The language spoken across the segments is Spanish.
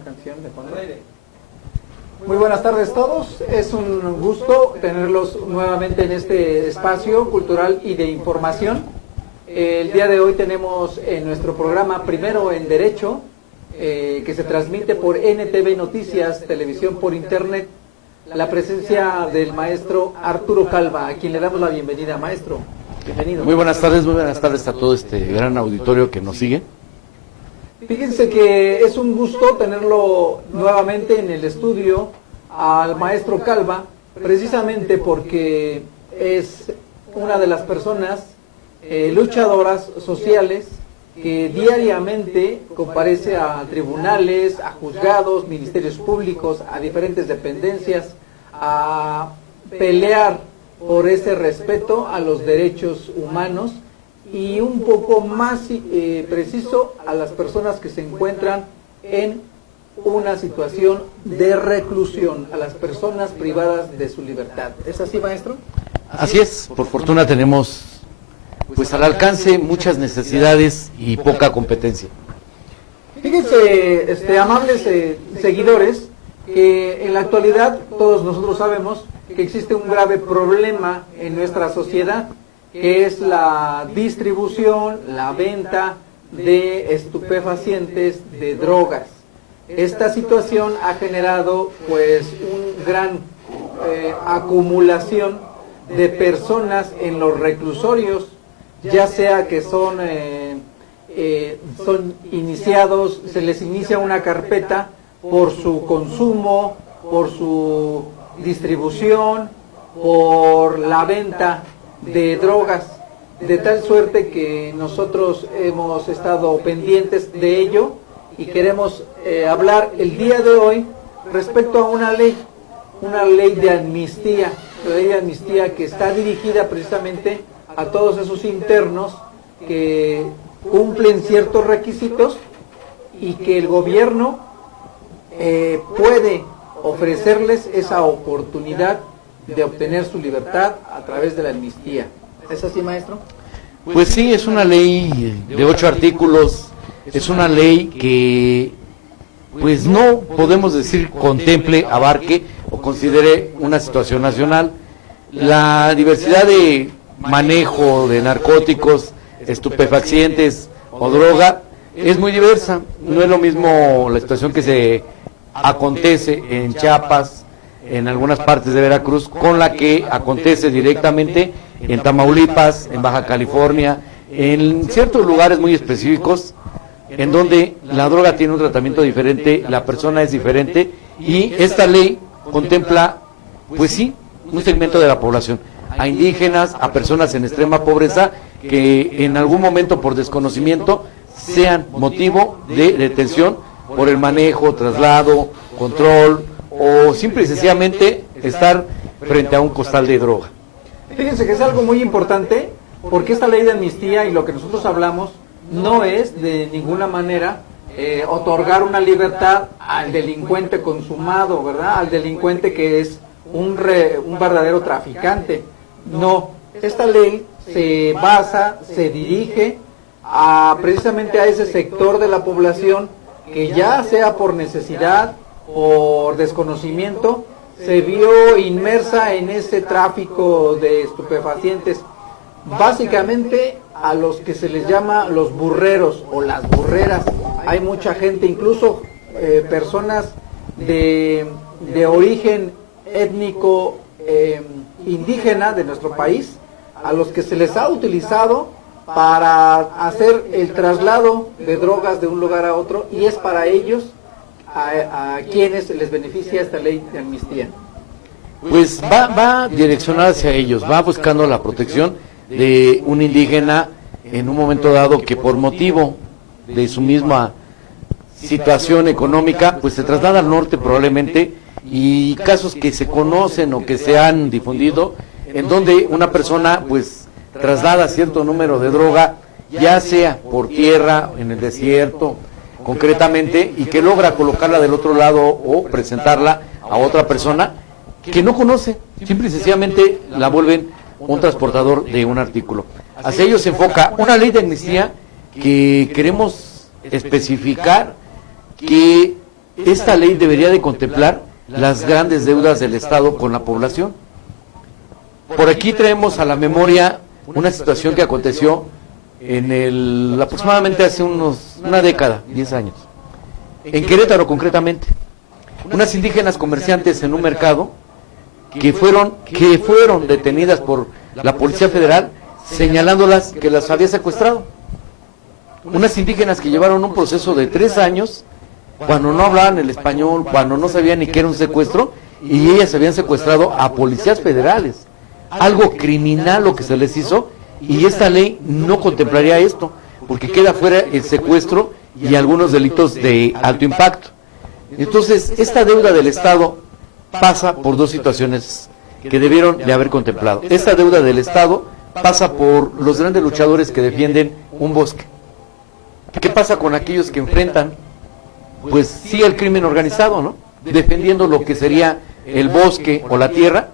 una canción de fondo. Muy buenas tardes todos, es un gusto tenerlos nuevamente en este espacio cultural y de información. El día de hoy tenemos en nuestro programa Primero en Derecho, que se transmite por NTV Noticias, televisión por internet, la presencia del maestro Arturo Calva, a quien le damos la bienvenida. Maestro, bienvenido. Muy buenas tardes a todo este gran auditorio que nos sigue. Fíjense que es un gusto tenerlo nuevamente en el estudio al maestro Calva, precisamente porque es una de las personas luchadoras sociales que diariamente comparece a tribunales, a juzgados, ministerios públicos, a diferentes dependencias, a pelear por ese respeto a los derechos humanos y un poco más preciso a las personas que se encuentran en una situación de reclusión, a las personas privadas de su libertad. ¿Es así, maestro? Así es, por fortuna tenemos pues al alcance muchas necesidades y poca competencia. Fíjense, amables seguidores, que en la actualidad todos nosotros sabemos que existe un grave problema en nuestra sociedad, que es la distribución, la venta de estupefacientes, de drogas. Esta situación ha generado pues un gran acumulación de personas en los reclusorios, ya sea que son iniciados, se les inicia una carpeta por su consumo, por su distribución, por la venta de drogas, de tal suerte que nosotros hemos estado pendientes de ello y queremos hablar el día de hoy respecto a una ley de amnistía, que está dirigida precisamente a todos esos internos que cumplen ciertos requisitos y que el gobierno puede ofrecerles esa oportunidad de obtener su libertad a través de la amnistía. ¿Es así, maestro? Pues sí, es una ley de 8 artículos, es una ley que pues no podemos decir contemple, abarque o considere una situación nacional. La diversidad de manejo de narcóticos, estupefacientes o droga es muy diversa. No es lo mismo la situación que se acontece en Chiapas, en algunas partes de Veracruz, con la que acontece directamente en Tamaulipas, en Baja California, en ciertos lugares muy específicos, en donde la droga tiene un tratamiento diferente, la persona es diferente, y esta ley contempla, pues sí, un segmento de la población, a indígenas, a personas en extrema pobreza, que en algún momento por desconocimiento sean motivo de detención por el manejo, traslado, control, o simple y sencillamente estar frente a un costal de droga. Fíjense que es algo muy importante, porque esta ley de amnistía y lo que nosotros hablamos no es de ninguna manera otorgar una libertad al delincuente consumado, ¿verdad? Al delincuente que es un verdadero traficante. No, esta ley se basa, se dirige precisamente a ese sector de la población que ya sea por necesidad, por desconocimiento, se vio inmersa en ese tráfico de estupefacientes, básicamente a los que se les llama los burreros o las burreras. Hay mucha gente, incluso personas de origen étnico indígena de nuestro país, a los que se les ha utilizado para hacer el traslado de drogas de un lugar a otro, y es para ellos a quienes les beneficia esta ley de amnistía. Pues va direccionada hacia ellos, va buscando la protección de un indígena en un momento dado que por motivo de su misma situación económica pues se traslada al norte probablemente, y casos que se conocen o que se han difundido en donde una persona pues traslada cierto número de droga, ya sea por tierra, en el desierto concretamente, y que logra colocarla del otro lado o presentarla a otra persona que no conoce, simple y sencillamente la vuelven un transportador de un artículo. Hacia ello se enfoca una ley de amnistía que queremos especificar que esta ley debería de contemplar las grandes deudas del Estado con la población. Por aquí traemos a la memoria una situación que aconteció aproximadamente hace una década, 10 años, en Querétaro concretamente. Unas indígenas comerciantes en un mercado que fueron detenidas por la Policía Federal señalándolas que las había secuestrado. Unas indígenas que llevaron un proceso de 3 años cuando no hablaban el español, cuando no sabían ni qué era un secuestro, y ellas habían secuestrado a policías federales. Algo criminal lo que se les hizo, y esta ley no contemplaría esto, porque queda fuera el secuestro y algunos delitos de alto impacto. Entonces, esta deuda del Estado pasa por 2 situaciones que debieron de haber contemplado. Esta deuda del Estado pasa por los grandes luchadores que defienden un bosque. ¿Qué pasa con aquellos que enfrentan, pues sí, el crimen organizado, ¿no? Defendiendo lo que sería el bosque o la tierra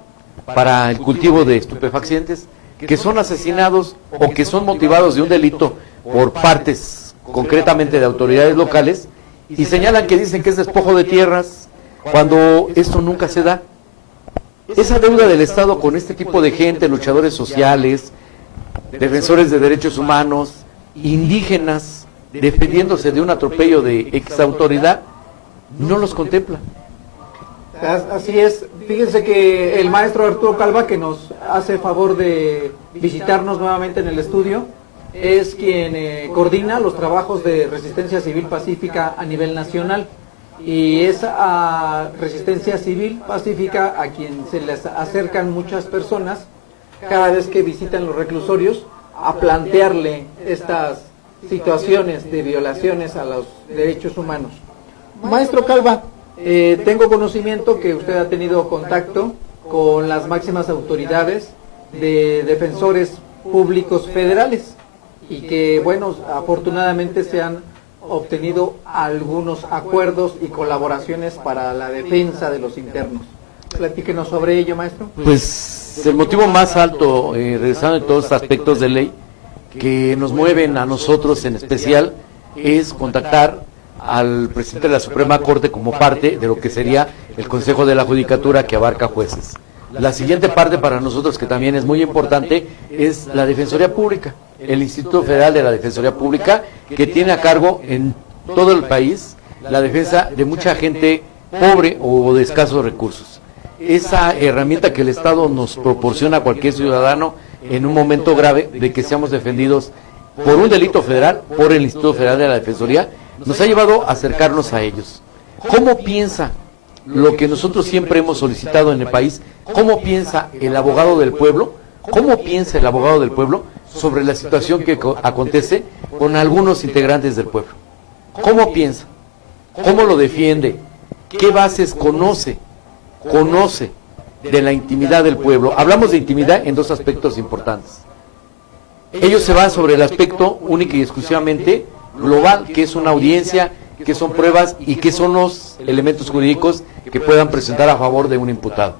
para el cultivo de estupefacientes, que son asesinados o que son motivados de un delito por partes concretamente de autoridades locales, y señalan que dicen que es despojo de tierras, cuando esto nunca se da. Esa deuda del Estado con este tipo de gente, luchadores sociales, defensores de derechos humanos, indígenas, defendiéndose de un atropello de ex autoridad, no los contempla. Así es. Fíjense que el maestro Arturo Calva, que nos hace favor de visitarnos nuevamente en el estudio, es quien coordina los trabajos de resistencia civil pacífica a nivel nacional. Y es a resistencia civil pacífica a quien se les acercan muchas personas cada vez que visitan los reclusorios a plantearle estas situaciones de violaciones a los derechos humanos. Maestro Calva, tengo conocimiento que usted ha tenido contacto con las máximas autoridades de defensores públicos federales y que, bueno, afortunadamente se han obtenido algunos acuerdos y colaboraciones para la defensa de los internos. Platíquenos sobre ello, maestro. Pues el motivo más alto, regresando en todos los aspectos de ley, que nos mueven a nosotros en especial, es contactar al presidente de la Suprema Corte como parte de lo que sería el Consejo de la Judicatura, que abarca jueces. La siguiente parte para nosotros, que también es muy importante, es la Defensoría Pública, el Instituto Federal de la Defensoría Pública, que tiene a cargo en todo el país la defensa de mucha gente pobre o de escasos recursos. Esa herramienta que el Estado nos proporciona a cualquier ciudadano en un momento grave de que seamos defendidos por un delito federal, por el Instituto Federal de la Defensoría, nos ha llevado a acercarnos a ellos. ¿Cómo piensa lo que nosotros siempre hemos solicitado en el país? ¿Cómo piensa el abogado del pueblo? ¿Cómo piensa el abogado del pueblo sobre la situación que acontece con algunos integrantes del pueblo? ¿Cómo piensa? ¿Cómo lo defiende? ¿Qué bases conoce de la intimidad del pueblo? Hablamos de intimidad en 2 aspectos importantes. Ellos se van sobre el aspecto única y exclusivamente global, que es una audiencia, que son pruebas y que son los elementos jurídicos que puedan presentar a favor de un imputado.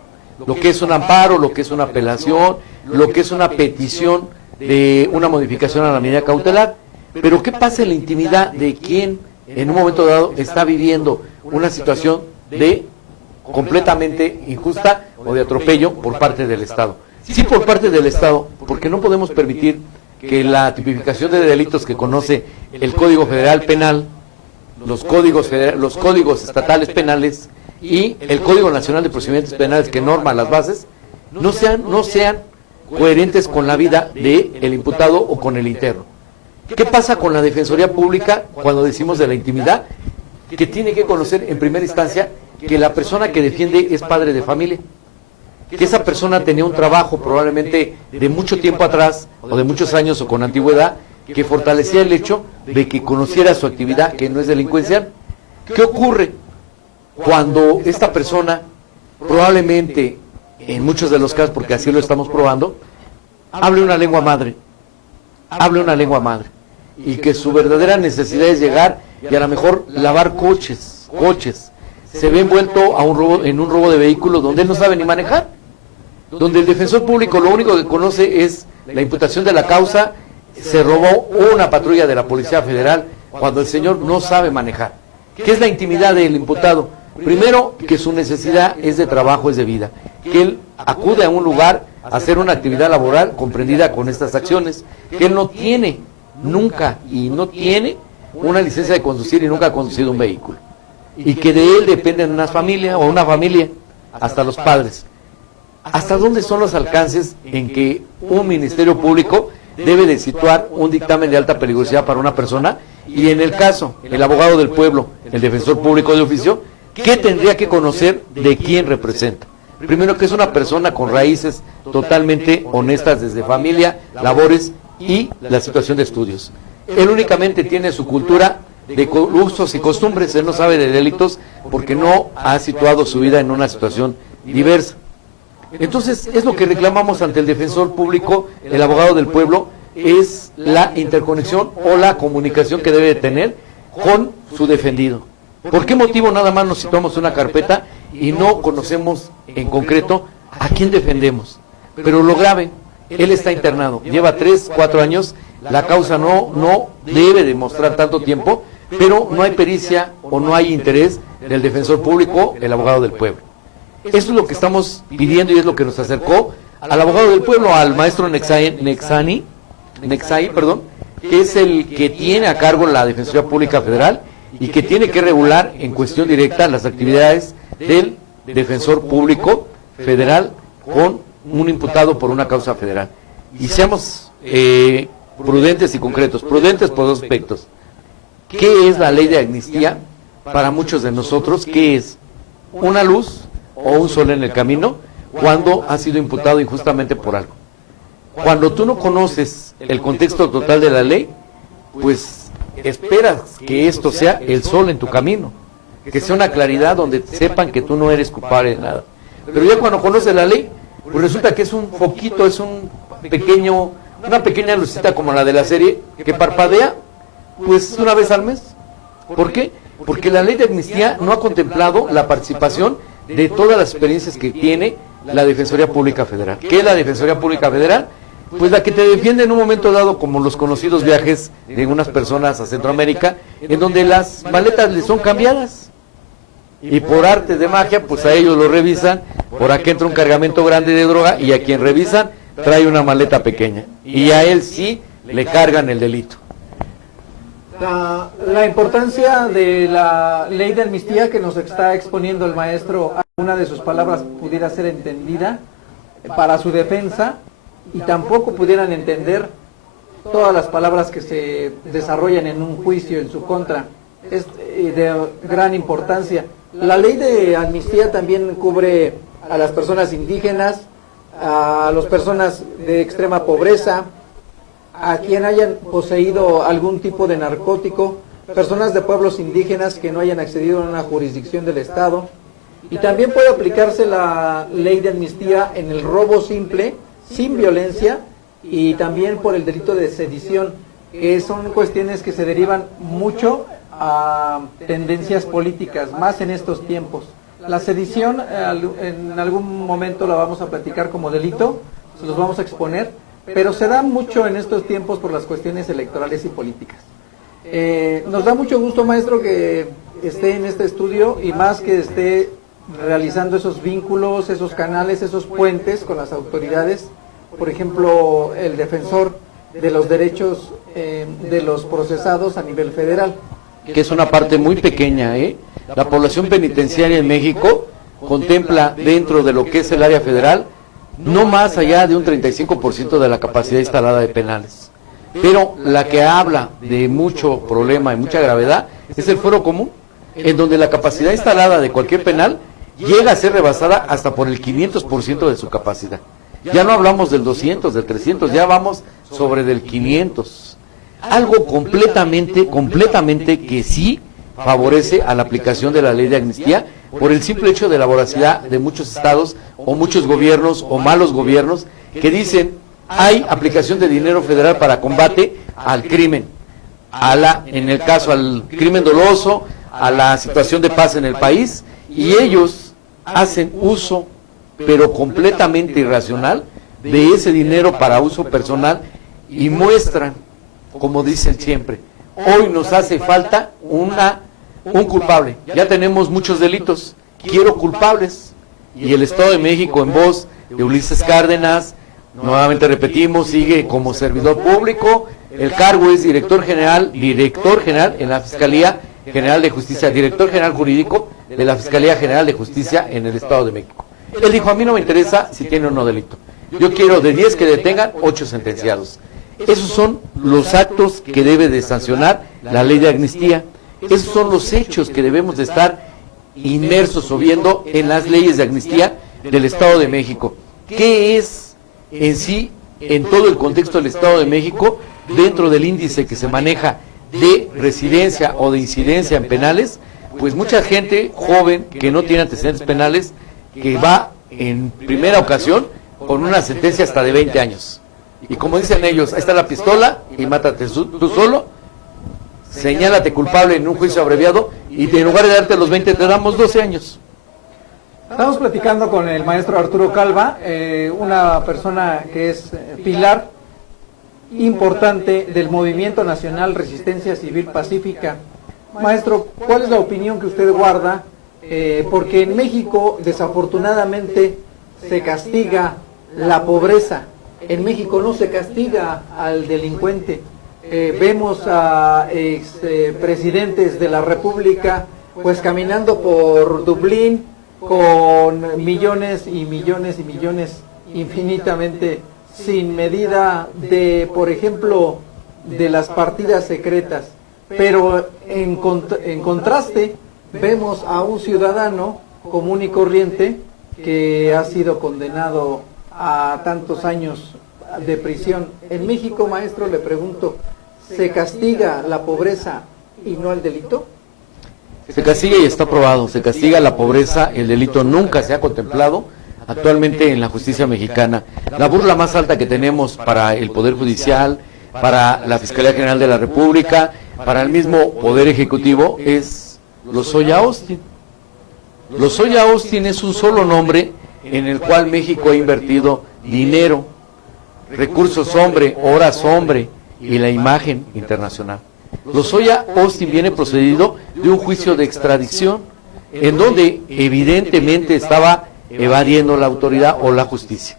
Lo que es un amparo, lo que es una apelación, lo que es una petición de una modificación a la medida cautelar. Pero ¿qué pasa en la intimidad de quien en un momento dado está viviendo una situación de completamente injusta o de atropello por parte del Estado? Sí, por parte del Estado, porque no podemos permitir que la tipificación de delitos que conoce el Código Federal Penal, los códigos estatales penales y el Código Nacional de Procedimientos Penales, que norma las bases, no sean coherentes con la vida del imputado o con el interno. ¿Qué pasa con la Defensoría Pública cuando decimos de la intimidad? Que tiene que conocer en primera instancia que la persona que defiende es padre de familia, que esa persona tenía un trabajo probablemente de mucho tiempo atrás o de muchos años o con antigüedad, que fortalecía el hecho de que conociera su actividad, que no es delincuencial. ¿Qué ocurre cuando esta persona probablemente, en muchos de los casos, porque así lo estamos probando, hable una lengua madre, y que su verdadera necesidad es llegar y a lo mejor lavar coches, se ve envuelto en un robo de vehículos donde él no sabe ni manejar, donde el defensor público lo único que conoce es la imputación de la causa: se robó una patrulla de la Policía Federal, cuando el señor no sabe manejar. ¿Qué es la intimidad del imputado? Primero, que su necesidad es de trabajo, es de vida, que él acude a un lugar a hacer una actividad laboral comprendida con estas acciones, que él no tiene nunca y no tiene una licencia de conducir y nunca ha conducido un vehículo, y que de él dependen una familia o una familia, hasta los padres. ¿Hasta dónde son los alcances en que un ministerio público debe de situar un dictamen de alta peligrosidad para una persona? Y en el caso, el abogado del pueblo, el defensor público de oficio, ¿qué tendría que conocer de quién representa? Primero, que es una persona con raíces totalmente honestas desde familia, labores y la situación de estudios. Él únicamente tiene su cultura de usos y costumbres, él no sabe de delitos porque no ha situado su vida en una situación diversa. Entonces, es lo que reclamamos ante el defensor público, el abogado del pueblo, es la interconexión o la comunicación que debe de tener con su defendido. ¿Por qué motivo nada más nos situamos una carpeta y no conocemos en concreto a quién defendemos? Pero lo grave, él está internado, lleva 3, 4 años, la causa no debe demostrar tanto tiempo, pero no hay pericia o no hay interés del defensor público, el abogado del pueblo. Eso es lo que estamos pidiendo y es lo que nos acercó al abogado del pueblo, al maestro Nexay, que es el que tiene a cargo la Defensoría Pública Federal y que tiene que regular en cuestión directa las actividades del defensor público federal con un imputado por una causa federal. Y seamos prudentes y concretos. Prudentes por dos aspectos. ¿Qué es la ley de amnistía para muchos de nosotros? ¿Qué es? ¿Una luz o un sol en el camino cuando has sido imputado injustamente por algo? Cuando tú no conoces el contexto total de la ley, pues esperas que esto sea el sol en tu camino, que sea una claridad donde sepan que tú no eres culpable de nada. Pero ya cuando conoces la ley, pues resulta que es un foquito, es una pequeña lucita como la de la serie, que parpadea pues una vez al mes. ¿Por qué? Porque la ley de amnistía no ha contemplado la participación de todas las experiencias que tiene la Defensoría Pública Federal. ¿Qué es la Defensoría Pública Federal? Pues la que te defiende en un momento dado, como los conocidos viajes de unas personas a Centroamérica, en donde las maletas les son cambiadas. Y por arte de magia, pues a ellos lo revisan, por aquí entra un cargamento grande de droga y a quien revisan trae una maleta pequeña. Y a él sí le cargan el delito. La importancia de la ley de amnistía que nos está exponiendo el maestro, una de sus palabras pudiera ser entendida para su defensa y tampoco pudieran entender todas las palabras que se desarrollan en un juicio en su contra. Es de gran importancia. La ley de amnistía también cubre a las personas indígenas, a las personas de extrema pobreza, a quien hayan poseído algún tipo de narcótico, personas de pueblos indígenas que no hayan accedido a una jurisdicción del Estado. Y también puede aplicarse la ley de amnistía en el robo simple, sin violencia, y también por el delito de sedición, que son cuestiones que se derivan mucho a tendencias políticas, más en estos tiempos. La sedición en algún momento la vamos a platicar como delito, se los vamos a exponer, pero se da mucho en estos tiempos por las cuestiones electorales y políticas. Nos da mucho gusto, maestro, que esté en este estudio y más que esté realizando esos vínculos, esos canales, esos puentes con las autoridades, por ejemplo, el defensor de los derechos de los procesados a nivel federal. Que es una parte muy pequeña, La población penitenciaria en México contempla dentro de lo que es el área federal no más allá de un 35% de la capacidad instalada de penales. Pero la que habla de mucho problema y mucha gravedad es el fuero común, en donde la capacidad instalada de cualquier penal llega a ser rebasada hasta por el 500% de su capacidad. Ya no hablamos del 200, del 300, ya vamos sobre del 500. Algo completamente que sí favorece a la aplicación de la ley de amnistía por el simple hecho de la voracidad de muchos estados o muchos gobiernos o malos gobiernos que dicen hay aplicación de dinero federal para combate al crimen, en el caso al crimen doloso, a la situación de paz en el país, y ellos hacen uso pero completamente irracional de ese dinero para uso personal y muestran, como dicen siempre, hoy nos hace falta una un culpable. Ya tenemos muchos delitos, quiero culpables. Y el Estado de México, en voz de Ulises Cárdenas, nuevamente repetimos, sigue como servidor público. El cargo es director general en la Fiscalía General de Justicia, director general jurídico de la Fiscalía General de Justicia en el Estado de México. Él dijo, a mí no me interesa si tiene o no delito. Yo quiero de 10 que detengan, 8 sentenciados. Esos son los actos que debe de sancionar la ley de amnistía. Esos son los hechos que debemos de estar inmersos o viendo en las leyes de amnistía del Estado de México. ¿Qué es en sí, en todo el contexto del Estado de México, dentro del índice que se maneja de residencia o de incidencia en penales? Pues mucha gente joven que no tiene antecedentes penales, que va en primera ocasión con una sentencia hasta de 20 años. Y como dicen ellos, ahí está la pistola y mátate tú solo, señálate culpable en un juicio abreviado y en lugar de darte los 20 te damos 12 años. Estamos platicando con el maestro Arturo Calva, una persona que es pilar importante del Movimiento Nacional Resistencia Civil Pacífica. Maestro, ¿cuál es la opinión que usted guarda? Porque en México desafortunadamente se castiga la pobreza. En México no se castiga al delincuente. Vemos a expresidentes de la República pues caminando por Dublín con millones y millones y millones infinitamente sin medida de, por ejemplo, de las partidas secretas. Pero en contraste vemos a un ciudadano común y corriente que ha sido condenado a tantos años de prisión. En México, maestro, le pregunto, ¿se castiga la pobreza y no el delito? Se castiga y está probado, se castiga la pobreza, el delito nunca se ha contemplado actualmente en la justicia mexicana. La burla más alta que tenemos para el Poder Judicial, para la Fiscalía General de la República, para el mismo Poder Ejecutivo es Lozoya Austin. Lozoya Austin es un solo nombre en el cual México ha invertido dinero, recursos hombre, horas hombre y la imagen internacional. Lozoya Austin viene procedido de un juicio de extradición en donde evidentemente estaba evadiendo la autoridad o la justicia.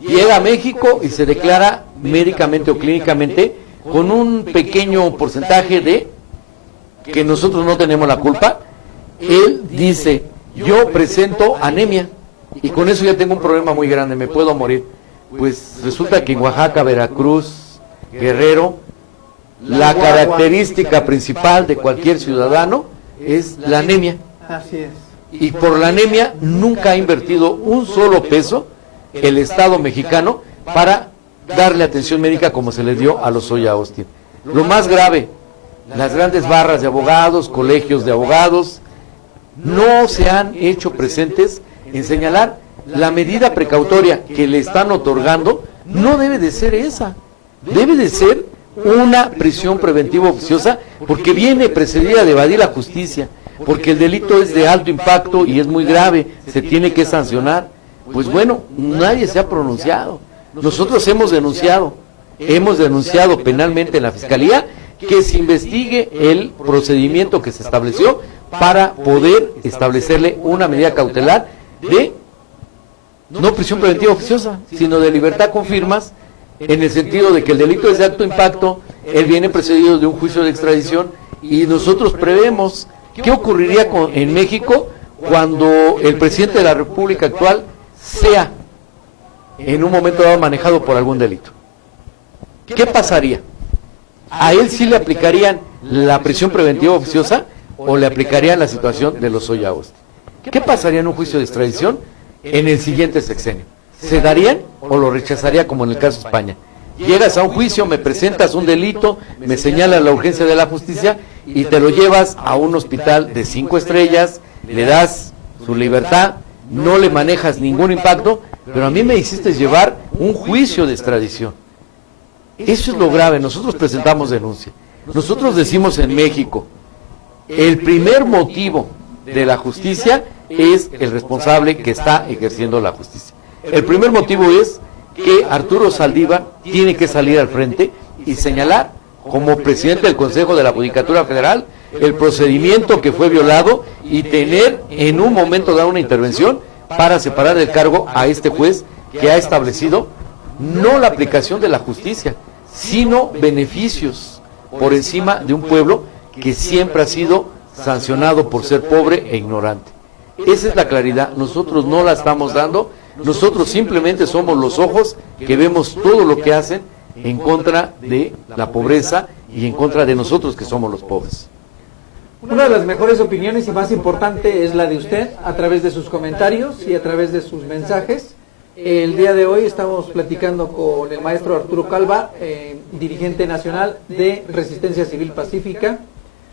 Llega a México y se declara médicamente o clínicamente con un pequeño porcentaje de que nosotros no tenemos la culpa. Él dice, yo presento anemia y con eso ya tengo un problema muy grande, me puedo morir. Pues resulta que en Oaxaca, Veracruz, Guerrero, la característica principal de cualquier ciudadano es la anemia. Así es. Y por la anemia nunca ha invertido un solo peso el Estado mexicano para darle atención médica como se le dio a Lozoya Austin. Lo más grave, las grandes barras de abogados, colegios de abogados, no se han hecho presentes en señalar la medida precautoria que le están otorgando. No debe de ser esa, debe de ser una prisión preventiva oficiosa, porque viene precedida de evadir la justicia, porque el delito es de alto impacto y es muy grave, se tiene que sancionar. Pues bueno, nadie se ha pronunciado. Nosotros hemos denunciado penalmente en la Fiscalía que se investigue el procedimiento que se estableció para poder establecerle una medida cautelar de no prisión preventiva oficiosa, sino de libertad con firmas, en el sentido de que el delito es de alto impacto, él viene precedido de un juicio de extradición y nosotros prevemos qué ocurriría en México cuando el presidente de la República actual sea en un momento dado manejado por algún delito. ¿Qué pasaría? ¿A él sí le aplicarían la prisión preventiva oficiosa o le aplicarían la situación de Lozoya Austin? ¿Qué pasaría en un juicio de extradición en el siguiente sexenio? ¿Se darían o lo rechazaría como en el caso de España? Llegas a un juicio, me presentas un delito, me señalas la urgencia de la justicia y te lo llevas a un hospital de 5 estrellas, le das su libertad, no le manejas ningún impacto, pero a mí me hiciste llevar un juicio de extradición. Eso es lo grave. Nosotros presentamos denuncia. Nosotros decimos en México, el primer motivo de la justicia es el responsable que está ejerciendo la justicia. El primer motivo es que Arturo Saldívar tiene que salir al frente y señalar como presidente del Consejo de la Judicatura Federal el procedimiento que fue violado y tener en un momento dado una intervención para separar del cargo a este juez que ha establecido no la aplicación de la justicia, sino beneficios por encima de un pueblo que siempre ha sido sancionado por ser pobre e ignorante. Esa es la claridad, nosotros no la estamos dando, nosotros simplemente somos los ojos que vemos todo lo que hacen en contra de la pobreza y en contra de nosotros que somos los pobres. Una de las mejores opiniones y más importante es la de usted, a través de sus comentarios y a través de sus mensajes. El día de hoy estamos platicando con el maestro Arturo Calva, dirigente nacional de Resistencia Civil Pacífica.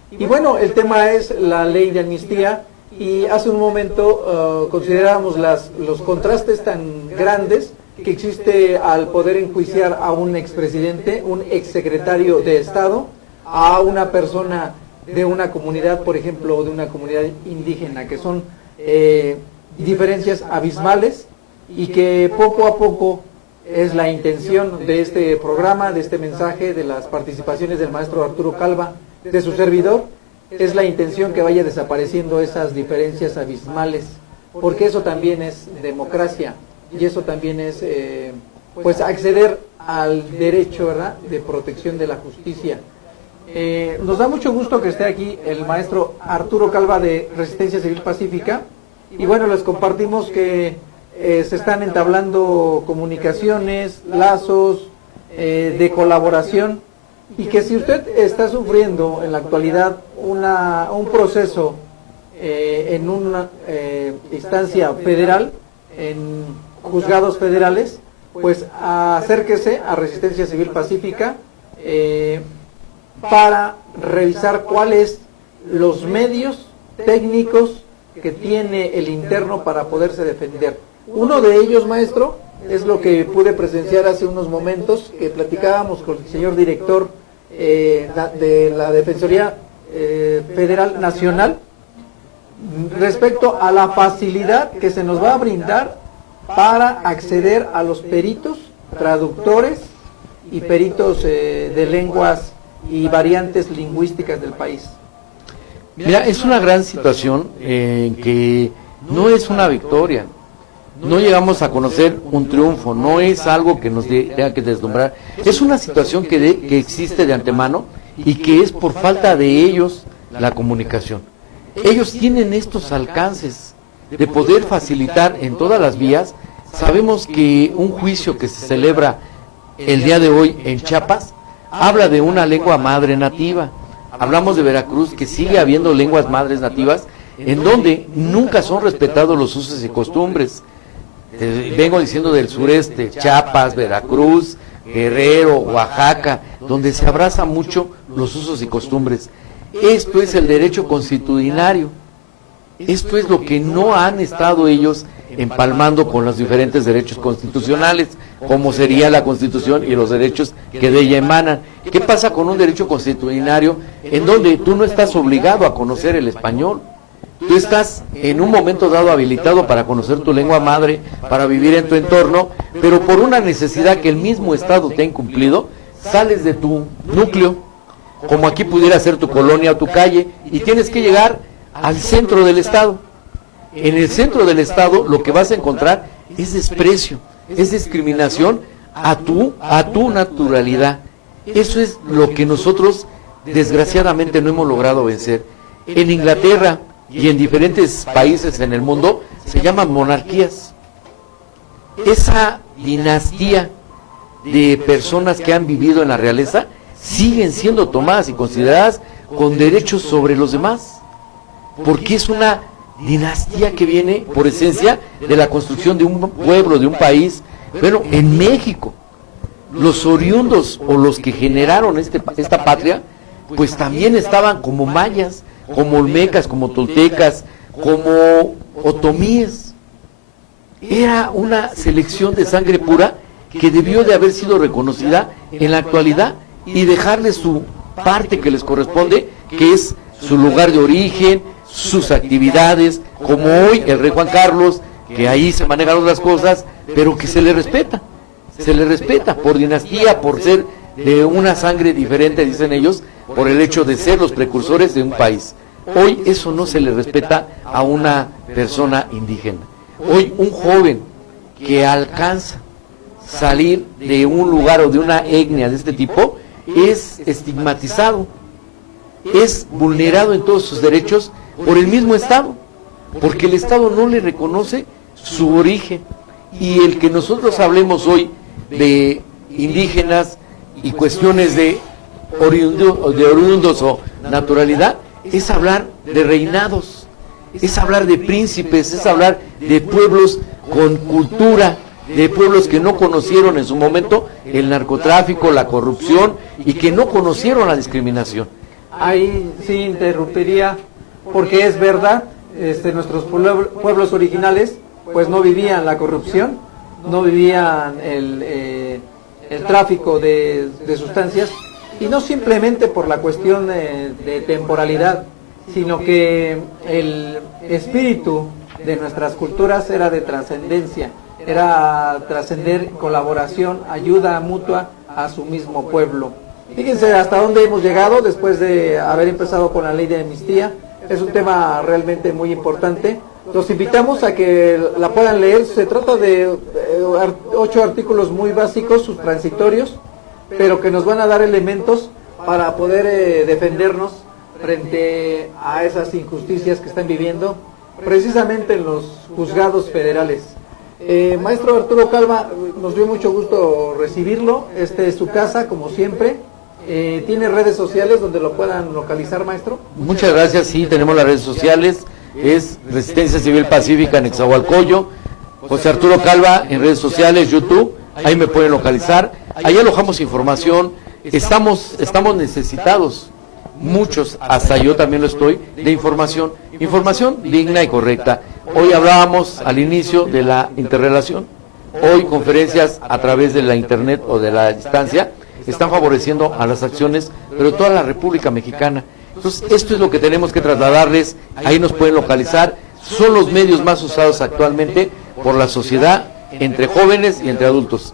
Y bueno, el tema es la ley de amnistía, y hace un momento considerábamos los contrastes tan grandes que existe al poder enjuiciar a un expresidente, un exsecretario de Estado, a una persona de una comunidad, por ejemplo, de una comunidad indígena, que son diferencias abismales, y que poco a poco es la intención de este programa, de este mensaje, de las participaciones del maestro Arturo Calva, de su servidor, es la intención que vaya desapareciendo esas diferencias abismales, porque eso también es democracia, y eso también es pues acceder al derecho, ¿verdad?, de protección de la justicia. Nos da mucho gusto que esté aquí el maestro Arturo Calva de Resistencia Civil Pacífica, y bueno, les compartimos que se están entablando comunicaciones, lazos de colaboración, y que si usted está sufriendo en la actualidad un proceso en una instancia federal, en juzgados federales, pues acérquese a Resistencia Civil Pacífica para revisar cuáles los medios técnicos que tiene el interno para poderse defender. Uno de ellos, maestro, es lo que pude presenciar hace unos momentos, que platicábamos con el señor director de la Defensoría Federal Nacional, respecto a la facilidad que se nos va a brindar para acceder a los peritos, traductores y peritos de lenguas y variantes lingüísticas del país. Mira, es una gran situación en que no es una victoria, no llegamos a conocer un triunfo, no es algo que nos tenga que deslumbrar, es una situación que existe de antemano y que es por falta de ellos la comunicación. Ellos tienen estos alcances de poder facilitar en todas las vías. Sabemos que un juicio que se celebra el día de hoy en Chiapas habla de una lengua madre nativa. Hablamos de Veracruz, que sigue habiendo lenguas madres nativas en donde nunca son respetados los usos y costumbres. Vengo diciendo del sureste, Chiapas, Veracruz, Guerrero, Oaxaca, donde se abraza mucho los usos y costumbres. Esto es el derecho constitucionario. Esto es lo que no han estado ellos empalmando con los diferentes derechos constitucionales, como sería la Constitución y los derechos que de ella emanan. ¿Qué pasa con un derecho constitucionario en donde tú no estás obligado a conocer el español? Tú estás en un momento dado habilitado para conocer tu lengua madre, para vivir en tu entorno, pero por una necesidad que el mismo Estado te ha incumplido, sales de tu núcleo, como aquí pudiera ser tu colonia o tu calle, y tienes que llegar al centro del Estado. En el centro del Estado lo que vas a encontrar es desprecio, es discriminación a tu naturalidad. Eso es lo que nosotros desgraciadamente no hemos logrado vencer. En Inglaterra y en diferentes países en el mundo se llaman monarquías. Esa dinastía de personas que han vivido en la realeza siguen siendo tomadas y consideradas con derechos sobre los demás, porque es una dinastía que viene por esencia de la construcción de un pueblo, de un país. Bueno, en México, los oriundos o los que generaron esta patria, pues también estaban como mayas, como olmecas, como toltecas, como otomíes. Era una selección de sangre pura que debió de haber sido reconocida en la actualidad y dejarle su parte que les corresponde, que es su lugar de origen, sus actividades, como hoy el rey Juan Carlos, que ahí se manejan otras cosas, pero que se le respeta por dinastía, por ser de una sangre diferente, dicen ellos, por el hecho de ser los precursores de un país. Hoy eso no se le respeta a una persona indígena. Hoy un joven que alcanza salir de un lugar o de una etnia de este tipo es estigmatizado, es vulnerado en todos sus derechos por el mismo Estado, porque el Estado no le reconoce su origen. Y el que nosotros hablemos hoy de indígenas y cuestiones de oriundos o naturalidad, es hablar de reinados, es hablar de príncipes, es hablar de pueblos con cultura, de pueblos que no conocieron en su momento el narcotráfico, la corrupción y que no conocieron la discriminación. Ahí sí interrumpiría, porque es verdad, nuestros pueblos originales pues no vivían la corrupción, no vivían el tráfico de sustancias, y no simplemente por la cuestión de temporalidad, sino que el espíritu de nuestras culturas era de trascendencia, era trascender colaboración, ayuda mutua a su mismo pueblo. Fíjense hasta dónde hemos llegado después de haber empezado con la ley de amnistía. Es un tema realmente muy importante. Los invitamos a que la puedan leer. Se trata de 8 artículos muy básicos, sus transitorios, pero que nos van a dar elementos para poder defendernos frente a esas injusticias que están viviendo precisamente en los juzgados federales. Maestro Arturo Calva, nos dio mucho gusto recibirlo. Esta es su casa, como siempre. ¿Tiene redes sociales donde lo puedan localizar, maestro? Muchas gracias, sí, tenemos las redes sociales, es Resistencia Civil Pacífica en Nezahualcóyotl, José Arturo Calva en redes sociales, YouTube, ahí me pueden localizar, ahí alojamos información, estamos necesitados, muchos, hasta yo también lo estoy, de información digna y correcta. Hoy hablábamos al inicio de la interrelación, hoy conferencias a través de la internet o de la distancia están favoreciendo a las acciones, pero toda la República Mexicana. Entonces, esto es lo que tenemos que trasladarles, ahí nos pueden localizar, son los medios más usados actualmente por la sociedad, entre jóvenes y entre adultos.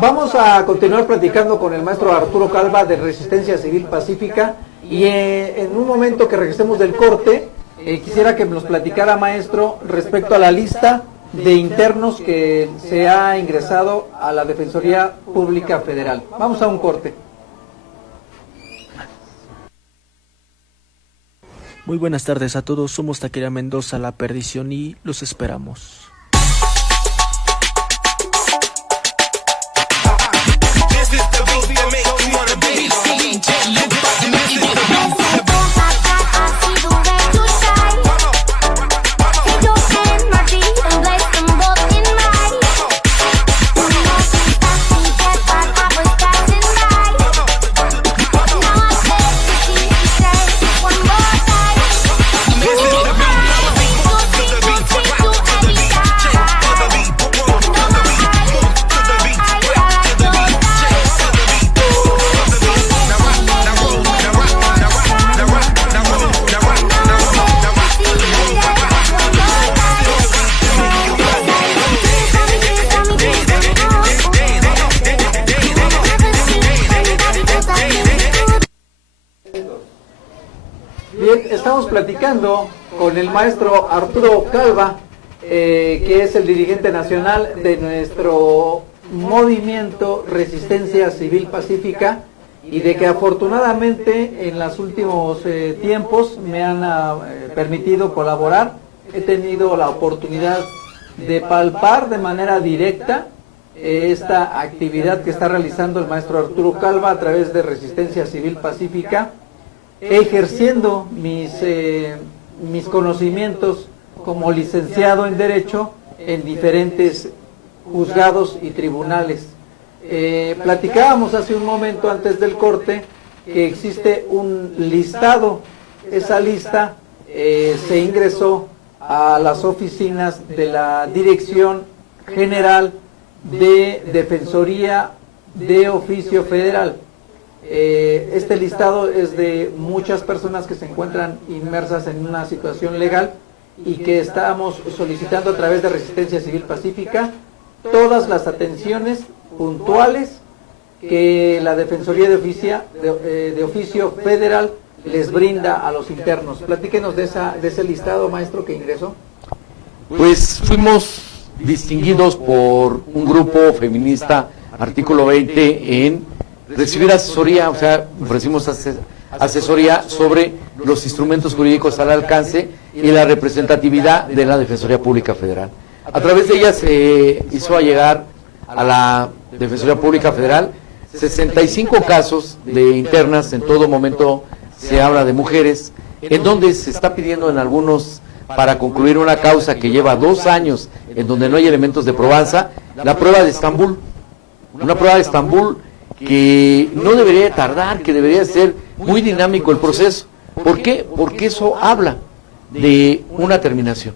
Vamos a continuar platicando con el maestro Arturo Calva de Resistencia Civil Pacífica, y en un momento que regresemos del corte, quisiera que nos platicara, maestro, respecto a la lista de internos que se ha ingresado a la Defensoría Pública Federal. Vamos a un corte. Muy buenas tardes a todos, somos Taquería Mendoza, La Perdición, y los esperamos. Bien, estamos platicando con el maestro Arturo Calva, que es el dirigente nacional de nuestro movimiento Resistencia Civil Pacífica, y de que afortunadamente en los últimos tiempos me han permitido colaborar. He tenido la oportunidad de palpar de manera directa esta actividad que está realizando el maestro Arturo Calva a través de Resistencia Civil Pacífica, ejerciendo mis conocimientos como licenciado en Derecho en diferentes juzgados y tribunales. Platicábamos hace un momento antes del corte que existe un listado. Esa lista se ingresó a las oficinas de la Dirección General de Defensoría de Oficio Federal. Este listado es de muchas personas que se encuentran inmersas en una situación legal y que estamos solicitando a través de Resistencia Civil Pacífica todas las atenciones puntuales que la Defensoría de Oficio Federal les brinda a los internos. Platíquenos de ese listado, maestro, que ingresó. Pues fuimos distinguidos por un grupo feminista, Artículo 20, en recibir asesoría, o sea, ofrecimos asesoría sobre los instrumentos jurídicos al alcance y la representatividad de la Defensoría Pública Federal. A través de ella se hizo llegar a la Defensoría Pública Federal 65 casos de internas, en todo momento se habla de mujeres, en donde se está pidiendo en algunos, para concluir una causa que lleva 2 años, en donde no hay elementos de probanza, la prueba de Estambul. Una prueba de Estambul que no debería tardar, que debería ser muy dinámico el proceso. ¿Por qué? Porque eso habla de una terminación.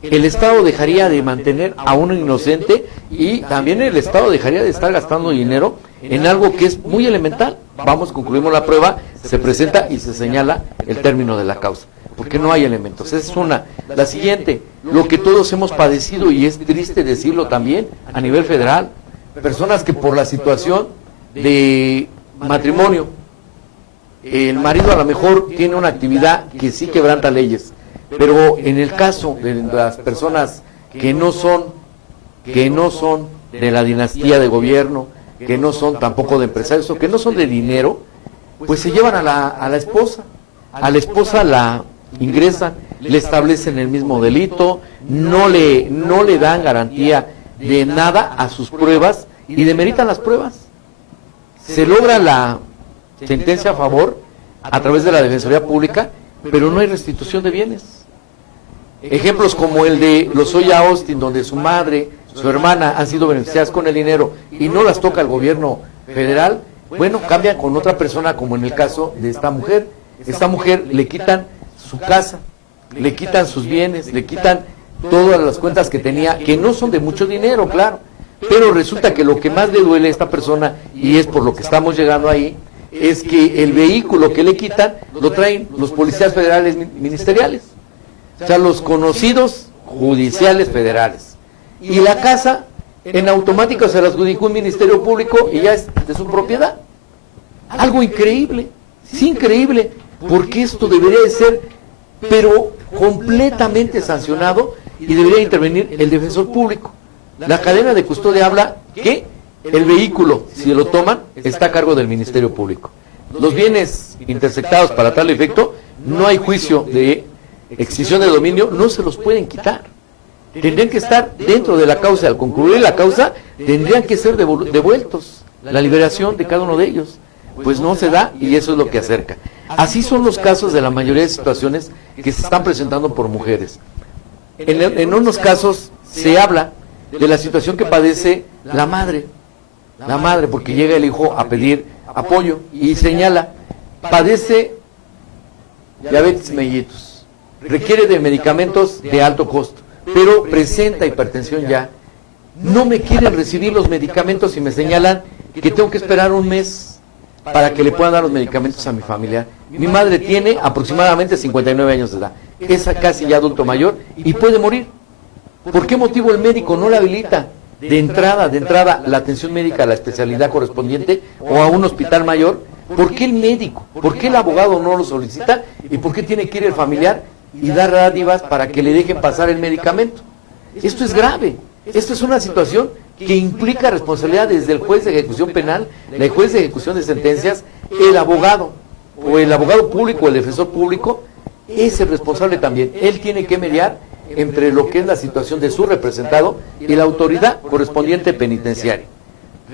El Estado dejaría de mantener a uno inocente y también el Estado dejaría de estar gastando dinero en algo que es muy elemental. Vamos, concluimos la prueba, se presenta y se señala el término de la causa, porque no hay elementos. Esa es una. La siguiente, lo que todos hemos padecido, y es triste decirlo también a nivel federal, personas que por la situación de matrimonio, el marido a lo mejor tiene una actividad que sí quebranta leyes, pero en el caso de las personas que no son de la dinastía de gobierno, que no son tampoco de empresarios, o que no son de dinero, pues se llevan a la esposa. A la esposa la ingresan, le establecen el mismo delito, no le dan garantía de nada a sus pruebas y demeritan las pruebas. Se logra la sentencia a favor a través de la Defensoría Pública, pero no hay restitución de bienes. Ejemplos como el de Lozoya Austin, donde su madre, su hermana han sido beneficiadas con el dinero y no las toca el gobierno federal, bueno, cambian con otra persona, como en el caso de esta mujer. Esta mujer le quitan su casa, le quitan sus bienes, le quitan todas las cuentas que tenía, que no son de mucho dinero, claro, pero resulta que lo que más le duele a esta persona, y es por lo que estamos llegando ahí, es que el vehículo que le quitan lo traen los policías federales ministeriales, o sea, los conocidos judiciales federales, y la casa en automático se la adjudicó un ministerio público y ya es de su propiedad. Algo increíble, sí, increíble, porque esto debería de ser, pero completamente sancionado, y debería intervenir el defensor público. La cadena de custodia habla que el vehículo, si lo toman, está a cargo del Ministerio Público. Los bienes interceptados para tal efecto, no hay juicio de extinción de dominio, no se los pueden quitar. Tendrían que estar dentro de la causa. Al concluir la causa, tendrían que ser devueltos, la liberación de cada uno de ellos. Pues no se da, y eso es lo que acerca. Así son los casos de la mayoría de situaciones que se están presentando por mujeres. En unos casos se habla de la situación que padece la madre, porque llega el hijo a pedir apoyo y señala, padece diabetes mellitus, requiere de medicamentos de alto costo, pero presenta hipertensión ya. No me quieren recibir los medicamentos y me señalan que tengo que esperar un mes para que le puedan dar los medicamentos a mi familiar. Mi madre tiene aproximadamente 59 años de edad, es casi ya adulto mayor y puede morir. ¿Por qué motivo el médico no la habilita de entrada la atención médica a la especialidad correspondiente o a un hospital mayor? ¿Por qué el médico? ¿Por qué el abogado no lo solicita? ¿Y por qué tiene que ir el familiar y dar dádivas para que le dejen pasar el medicamento? Esto es grave. Esto es una situación que implica responsabilidad desde el juez de ejecución penal, el juez de ejecución de sentencias, el abogado, o el abogado público, o el defensor público, es el responsable también. Él tiene que mediar entre lo que es la situación de su representado y la autoridad correspondiente penitenciaria.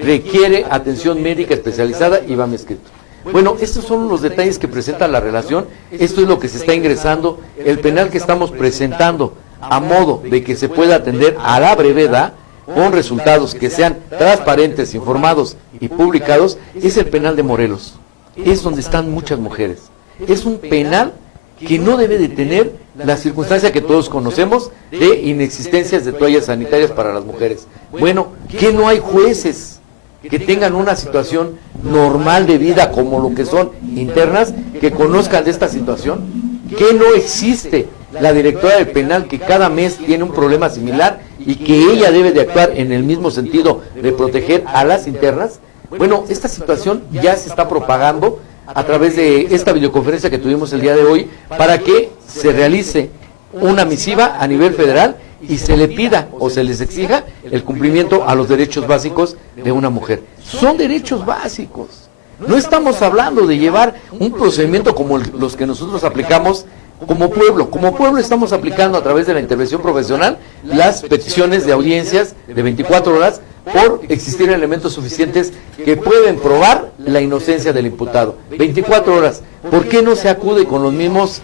Requiere atención médica especializada y va escrito. Bueno, estos son los detalles que presenta la relación. Esto es lo que se está ingresando. El penal que estamos presentando a modo de que se pueda atender a la brevedad, con resultados que sean transparentes, informados y publicados, es el penal de Morelos. Es donde están muchas mujeres. Es un penal que no debe de tener la circunstancia que todos conocemos de inexistencias de toallas sanitarias para las mujeres. Bueno, que no hay jueces que tengan una situación normal de vida como lo que son internas, que conozcan de esta situación, que no existe la directora del penal que cada mes tiene un problema similar y que ella debe de actuar en el mismo sentido de proteger a las internas. Bueno, esta situación ya se está propagando a través de esta videoconferencia que tuvimos el día de hoy para que se realice una misiva a nivel federal y se le pida o se les exija el cumplimiento a los derechos básicos de una mujer. Son derechos básicos. No estamos hablando de llevar un procedimiento como los que nosotros aplicamos como pueblo. Como pueblo estamos aplicando a través de la intervención profesional las peticiones de audiencias de 24 horas por existir elementos suficientes que pueden probar la inocencia del imputado. 24 horas. ¿Por qué no se acude con los mismos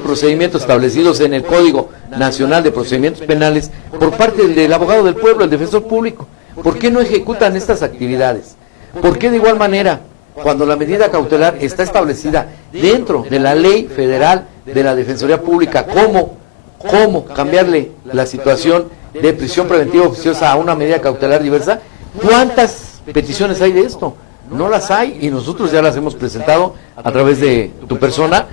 procedimientos establecidos en el Código Nacional de Procedimientos Penales por parte del abogado del pueblo, el defensor público? ¿Por qué no ejecutan estas actividades? ¿Por qué de igual manera, cuando la medida cautelar está establecida dentro de la ley federal de la Defensoría Pública, cómo cambiarle la situación de prisión preventiva oficiosa a una medida cautelar diversa? ¿Cuántas peticiones hay de esto? No las hay y nosotros ya las hemos presentado a través de tu persona.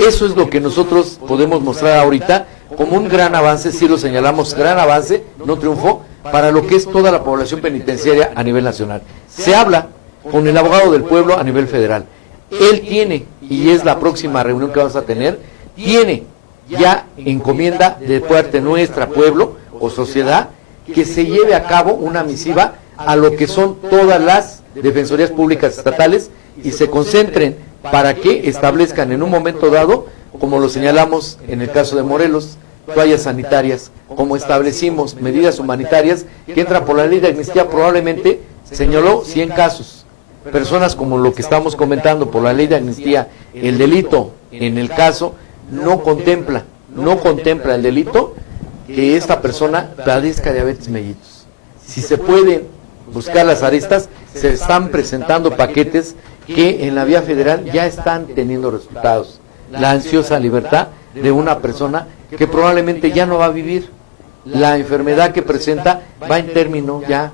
Eso es lo que nosotros podemos mostrar ahorita como un gran avance, si lo señalamos, gran avance, no triunfo, para lo que es toda la población penitenciaria a nivel nacional. Se habla con el abogado del pueblo a nivel federal. Él tiene, y es la próxima reunión que vamos a tener, tiene ya encomienda de parte nuestra, pueblo o sociedad, que se lleve a cabo una misiva a lo que son todas las defensorías públicas estatales y se concentren para que establezcan en un momento dado, como lo señalamos en el caso de Morelos, toallas sanitarias, como establecimos medidas humanitarias que entran por la ley de amnistía, probablemente señaló 100 casos. Personas como lo que estamos comentando por la ley de amnistía, el delito en el caso no contempla el delito que esta persona padezca diabetes mellitus. Si se pueden buscar las aristas, se están presentando paquetes que en la vía federal ya están teniendo resultados. La ansiosa libertad de una persona que probablemente ya no va a vivir. La enfermedad que presenta va en término ya,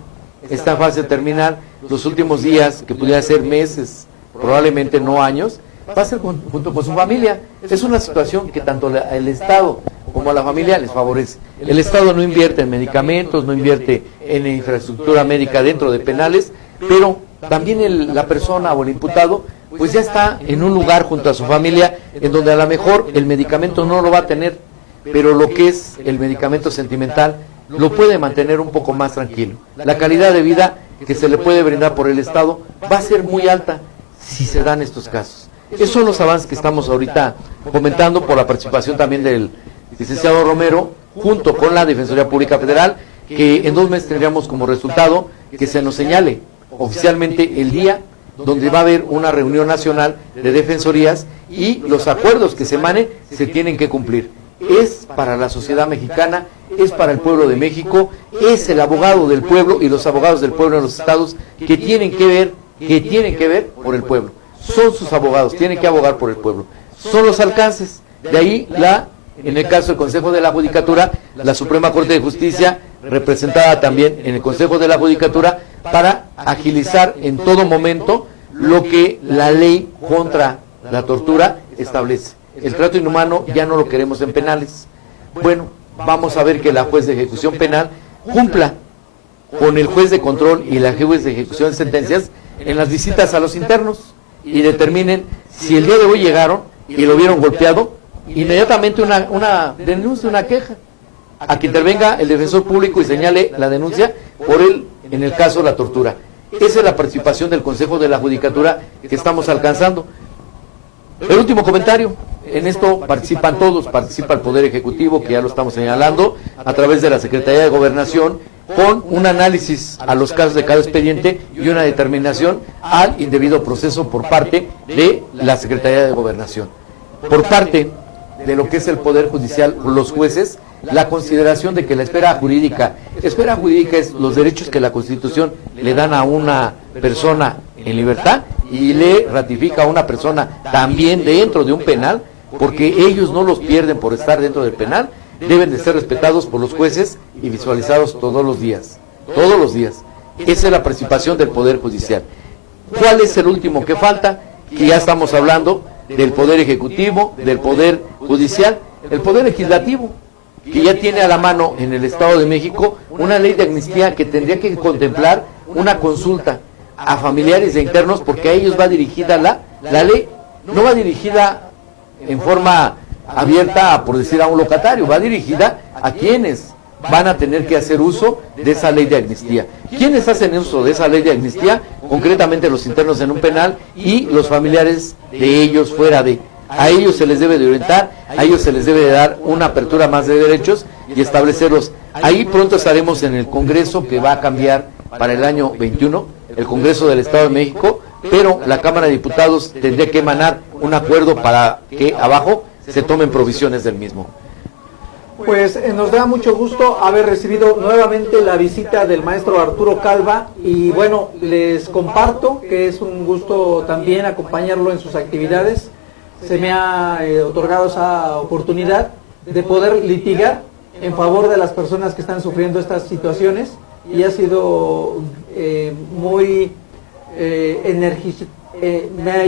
está en fase terminal. Los últimos días, que pudiera ser meses, probablemente no años, va a ser junto con su familia. Es una situación que tanto el Estado como a la familia les favorece. El Estado no invierte en medicamentos, no invierte en infraestructura médica dentro de penales, pero también la persona o el imputado pues ya está en un lugar junto a su familia en donde a lo mejor el medicamento no lo va a tener, pero lo que es el medicamento sentimental lo puede mantener un poco más tranquilo. La calidad de vida que se le puede brindar por el Estado va a ser muy alta si se dan estos casos. Esos son los avances que estamos ahorita comentando por la participación también del licenciado Romero, junto con la Defensoría Pública Federal, que en 2 meses tendríamos como resultado que se nos señale oficialmente el día donde va a haber una reunión nacional de defensorías y los acuerdos que se emanen se tienen que cumplir. Es para la sociedad mexicana, es para el pueblo de México, es el abogado del pueblo y los abogados del pueblo en los estados que tienen que ver por el pueblo. Son sus abogados, tienen que abogar por el pueblo. Son los alcances. De ahí en el caso del Consejo de la Judicatura, la Suprema Corte de Justicia, representada también en el Consejo de la Judicatura, para agilizar en todo momento lo que la ley contra la tortura establece. El trato inhumano ya no lo queremos en penales. Bueno, vamos a ver que la juez de ejecución penal cumpla con el juez de control y la juez de ejecución de sentencias en las visitas a los internos y determinen si el día de hoy llegaron y lo vieron golpeado, inmediatamente una denuncia, una queja, a que intervenga el defensor público y señale la denuncia por él en el caso de la tortura. Esa es la participación del Consejo de la Judicatura que estamos alcanzando. El último comentario, en esto participan todos, participa el Poder Ejecutivo, que ya lo estamos señalando, a través de la Secretaría de Gobernación, con un análisis a los casos de cada expediente y una determinación al indebido proceso por parte de la Secretaría de Gobernación. Por parte de lo que es el Poder Judicial, los jueces, la consideración de que la esfera jurídica es los derechos que la Constitución le dan a una persona en libertad y le ratifica a una persona también dentro de un penal, porque ellos no los pierden por estar dentro del penal, deben de ser respetados por los jueces y visualizados todos los días. Todos los días. Esa es la participación del Poder Judicial. ¿Cuál es el último que falta? Que ya estamos hablando del Poder Ejecutivo, del Poder Judicial, el Poder Legislativo, que ya tiene a la mano en el Estado de México una ley de amnistía que tendría que contemplar una consulta a familiares de internos, porque a ellos va dirigida la ley, no va dirigida en forma abierta, por decir, a un locatario, va dirigida a quienes van a tener que hacer uso de esa ley de amnistía. ¿Quiénes hacen uso de esa ley de amnistía? Concretamente los internos en un penal y los familiares de ellos fuera de. A ellos se les debe de orientar, a ellos se les debe de dar una apertura más de derechos y establecerlos. Ahí pronto estaremos en el Congreso, que va a cambiar para el año 21, el Congreso del Estado de México, pero la Cámara de Diputados tendría que emanar un acuerdo para que abajo se tomen provisiones del mismo. Pues nos da mucho gusto haber recibido nuevamente la visita del maestro Arturo Calva y bueno, les comparto que es un gusto también acompañarlo en sus actividades. Se me ha otorgado esa oportunidad de poder litigar en favor de las personas que están sufriendo estas situaciones y ha sido muy me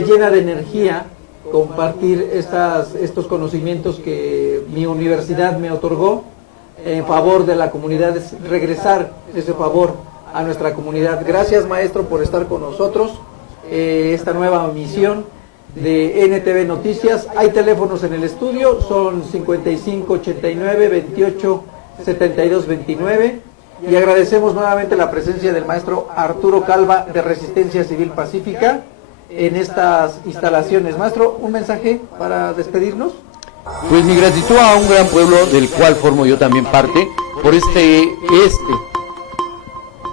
llena de energía compartir estos conocimientos que mi universidad me otorgó en favor de la comunidad, regresar ese favor a nuestra comunidad. Gracias, maestro, por estar con nosotros. Esta nueva misión de NTV Noticias. Hay teléfonos en el estudio, son 5589-287229 y agradecemos nuevamente la presencia del maestro Arturo Calva de Resistencia Civil Pacífica en estas instalaciones. Maestro, un mensaje para despedirnos. Pues mi gratitud a un gran pueblo del cual formo yo también parte por este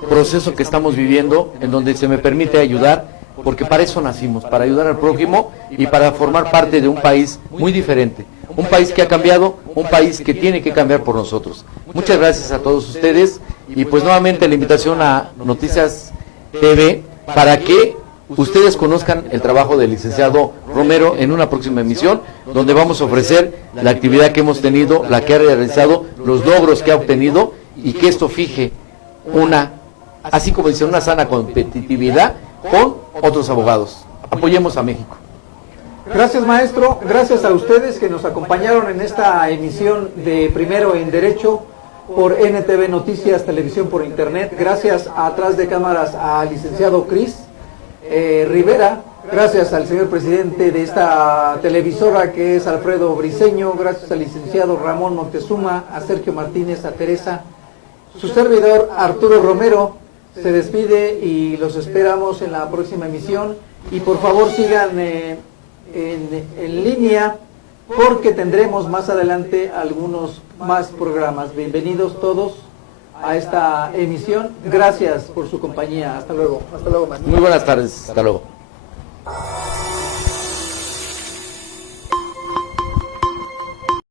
proceso que estamos viviendo, en donde se me permite ayudar, porque para eso nacimos, para ayudar al prójimo y para formar parte de un país muy diferente, un país que ha cambiado, un país que tiene que cambiar por nosotros. Muchas gracias a todos ustedes y pues nuevamente la invitación a Noticias TV para que ustedes conozcan el trabajo del licenciado Romero en una próxima emisión, donde vamos a ofrecer la actividad que hemos tenido, la que ha realizado, los logros que ha obtenido y que esto fije así como dice, una sana competitividad con otros abogados. Apoyemos a México. Gracias, maestro. Gracias a ustedes que nos acompañaron en esta emisión de Primero en Derecho por NTV Noticias, televisión por internet. Gracias atrás de cámaras al licenciado Cris Rivera, gracias al señor presidente de esta televisora que es Alfredo Briceño, gracias al licenciado Ramón Montezuma, a Sergio Martínez, a Teresa. Su servidor Arturo Romero se despide y los esperamos en la próxima emisión y por favor sigan en línea porque tendremos más adelante algunos más programas. Bienvenidos todos a esta emisión. Gracias por su compañía. Hasta luego. Hasta luego, maestro. Muy buenas tardes. Hasta luego.